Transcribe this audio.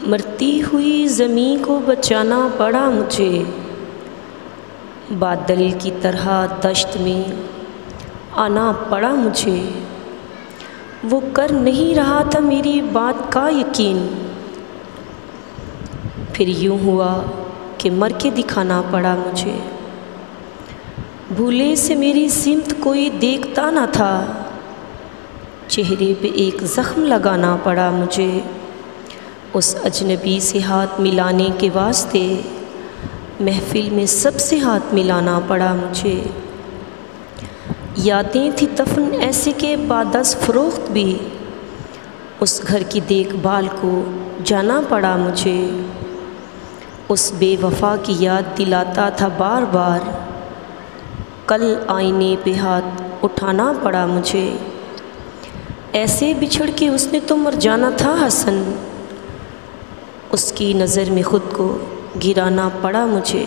मरती हुई ज़मीं को बचाना पड़ा मुझे, बादल की तरह दश्त में आना पड़ा मुझे। वो कर नहीं रहा था मेरी बात का यकीन, फिर यूँ हुआ कि मर के दिखाना पड़ा मुझे। भूले से मेरी सिमत कोई देखता ना था, चेहरे पे एक ज़ख्म लगाना पड़ा मुझे। उस अजनबी से हाथ मिलाने के वास्ते महफ़िल में सबसे हाथ मिलाना पड़ा मुझे। यादें थी दफन ऐसे के बादस फ़रोख्त भी, उस घर की देखभाल को जाना पड़ा मुझे। उस बेवफ़ा की याद दिलाता था बार बार, कल आईने पे हाथ उठाना पड़ा मुझे। ऐसे बिछड़ के उसने तो मर जाना था हसन, उसकी नज़र में ख़ुद को गिराना पड़ा मुझे।